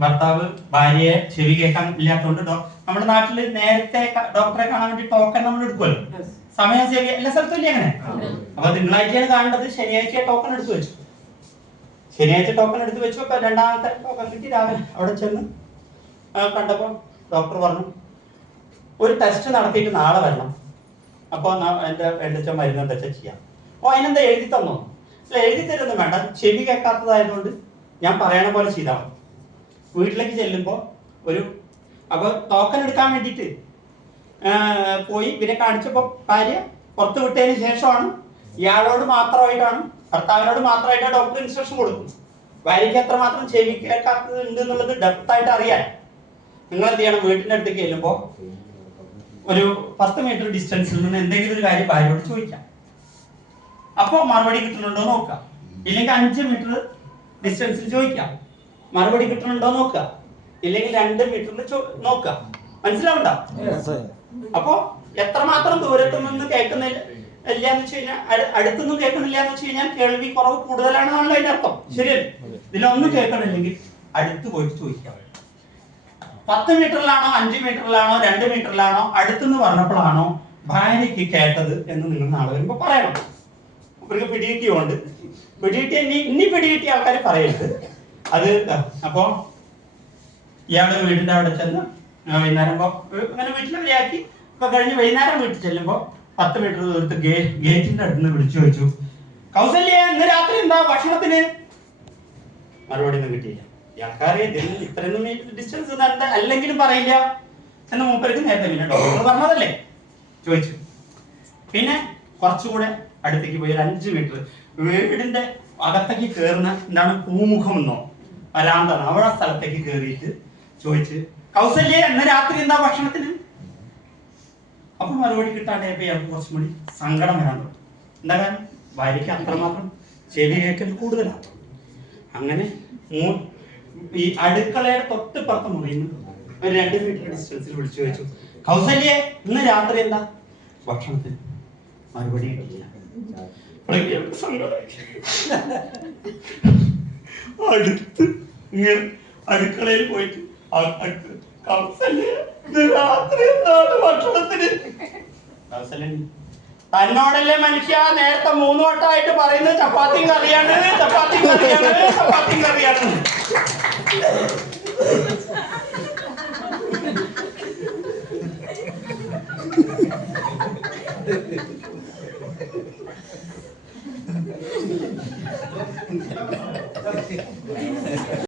ഭർത്താവ് ഭാര്യയെ ചെവി കേൾക്കാൻ ഇല്ലാത്തതുകൊണ്ട് നമ്മുടെ നാട്ടിൽ നേരത്തെ ഡോക്ടറെ കാണാൻ വേണ്ടി ടോക്കൺ നമ്മൾ എടുക്കുമല്ലോ സമയം സേവ് എല്ലാ സ്ഥലത്തും ഇല്ലേ അങ്ങനെ? അപ്പൊ തിങ്കളാഴ്ചയാണ് കാണേണ്ടത്. ശനിയാഴ്ച ടോക്കൺ എടുത്തു വെച്ചു. ശനിയാഴ്ച ടോക്കൺ എടുത്തു വെച്ചു. അപ്പൊ രണ്ടാമത്തെ ടോക്കൺ കിട്ടി രാവിലെ. അവിടെ ചെന്ന് ആ, കണ്ടപ്പോ ഡോക്ടർ പറഞ്ഞു ഒരു ടെസ്റ്റ് നടത്തിയിട്ട് നാളെ വരണം. അപ്പോൾ എന്റെ എന്റെ മരുന്ന് എന്താ ചെയ്യാം. ഓ അതിനെന്താ എഴുതി തന്നോ? അല്ല എഴുതി തരുന്നു വേണ്ട. ചെവി കേൾക്കാത്തതായതുകൊണ്ട് ഞാൻ പറയണ പോലെ ചെയ്താൽ വീട്ടിലേക്ക് ചെല്ലുമ്പോൾ ഒരു അപ്പോൾ ടോക്കൺ എടുക്കാൻ വേണ്ടിയിട്ട് പോയി ഇവരെ കാണിച്ചപ്പോൾ ഭാര്യ പുറത്ത് വിട്ടതിന് ശേഷമാണ് ഇയാളോട് മാത്രമായിട്ടാണ് ഭർത്താവിനോട് മാത്രമായിട്ട് ഡോക്ടർ ഇൻസ്ട്രക്ഷൻ കൊടുക്കും ഭാര്യയ്ക്ക് എത്രമാത്രം ചെവി കേൾക്കാത്തത് എന്നുള്ളത് എന്നുള്ളത് ഡെപ്തായിട്ട് അറിയാൻ. നിങ്ങൾ എന്ത് ചെയ്യണം? വീട്ടിന്റെ അടുത്തേക്ക് ചെല്ലുമ്പോൾ ഒരു പത്ത് മീറ്റർ ഡിസ്റ്റൻസിൽ നിന്ന് എന്തെങ്കിലും ഒരു കാര്യം ഭാര്യയോട് ചോദിക്കാം. അപ്പോൾ മറുപടി കിട്ടുന്നുണ്ടോ നോക്കാം. ഇല്ലെങ്കിൽ അഞ്ച് മീറ്റർ ഡിസ്റ്റൻസിൽ ചോദിക്കാം. മറുപടി കിട്ടുന്നുണ്ടോ നോക്കുക. ഇല്ലെങ്കിൽ രണ്ട് മീറ്ററിൽ നോക്കുക. മനസ്സിലാവണ്ട? അപ്പോ എത്രമാത്രം ദൂരത്തു നിന്ന് കേൾക്കുന്നില്ല ഇല്ല എന്ന് വെച്ച് കഴിഞ്ഞാൽ അടുത്തൊന്നും കേൾക്കുന്നില്ല എന്ന് വെച്ച് കഴിഞ്ഞാൽ കേൾവി കുറവ് കൂടുതലാണെന്നാണല്ലോ അതിന്റെ അർത്ഥം. ശരിയല്ലേ? ഇതിലൊന്നും കേൾക്കണില്ലെങ്കിൽ അടുത്ത് പോയിട്ട് ചോദിക്കാം. പത്ത് മീറ്ററിലാണോ അഞ്ച് മീറ്ററിലാണോ രണ്ട് മീറ്ററിലാണോ അടുത്തെന്ന് പറഞ്ഞപ്പോഴാണോ ഭാര്യയ്ക്ക് കേട്ടത് എന്ന് നിങ്ങൾ നാളെ വരുമ്പോൾ പറയണം. ഇവർക്ക് പിടികിട്ടിയുണ്ട് പിടികിട്ടി ഇനി ഇനി പിടികിട്ടിയ ആൾക്കാർ പറയരുത്. അത് അപ്പോൾ അപ്പോ ഇയാൾ വീടിന്റെ അവിടെ ചെന്ന് വൈകുന്നേരം അങ്ങനെ വരെയാക്കി ഇപ്പൊ കഴിഞ്ഞ് വൈകുന്നേരം വീട്ടിൽ ചെല്ലുമ്പോ പത്ത് മീറ്റർ ദൂരത്ത് ഗേ ഗേറ്റിന്റെ അടുത്ത് വിളിച്ചു വെച്ചു കൗസല്യ ഇന്ന് രാത്രി എന്താ ഭക്ഷണത്തിന്? മറുപടി ഒന്നും കിട്ടിയില്ല. ഇയാൾക്കാരെ ഇത്രയൊന്നും ഡിസ്റ്റൻസ് അല്ലെങ്കിലും പറയില്ല എന്ന് മൂപ്പർക്ക് നേരത്തെ പിന്നെ ഡോക്ടർ പറഞ്ഞതല്ലേ? ചോദിച്ചു. പിന്നെ കുറച്ചുകൂടെ അടുത്തേക്ക് പോയി ഒരു അഞ്ച് മീറ്റർ വീടിന്റെ അകത്തേക്ക് കയറുന്ന എന്താണ് പൂമുഖം എന്നോ? വരാന്താണ്. അവിടെ സ്ഥലത്തേക്ക് കയറിയിട്ട് ചോദിച്ച് കൗസല്യ എന്ന രാത്രി എന്താ ഭക്ഷണത്തിന്? അപ്പൊ മറുപടി കിട്ടാണ്ട് ഇയാൾക്ക് കുറച്ചും കൂടി സങ്കടം വരാൻ തുടങ്ങി എന്താ കാരണം? ഭാര്യയ്ക്ക് അത്രമാത്രം ചെവി കേൾക്കൽ കൂടുതലാണ് അങ്ങനെ ഈ അടുക്കളയുടെ തൊട്ട് പുറത്ത് മുറിയുന്നു ഒരു രണ്ട് മീറ്റർ ഡിസ്റ്റൻസിൽ വിളിച്ചു ചോദിച്ചു കൗസല്യെ ഇന്ന് രാത്രി എന്താ? ഭക്ഷണത്തിന് മറുപടി സങ്കടമായി. അടുത്ത് ഇങ്ങനെ അടുക്കളയിൽ പോയിട്ട് രാത്രി ഭക്ഷണത്തിന്? തന്നോടല്ലേ മനുഷ്യ നേരത്തെ മൂന്ന് വട്ടമായിട്ട് പറയുന്നത്? ചപ്പാത്തി കറിയാണ് ചപ്പാത്തി കറിയാണ് ചപ്പാത്തി കറിയാണ്. ごめんなさい。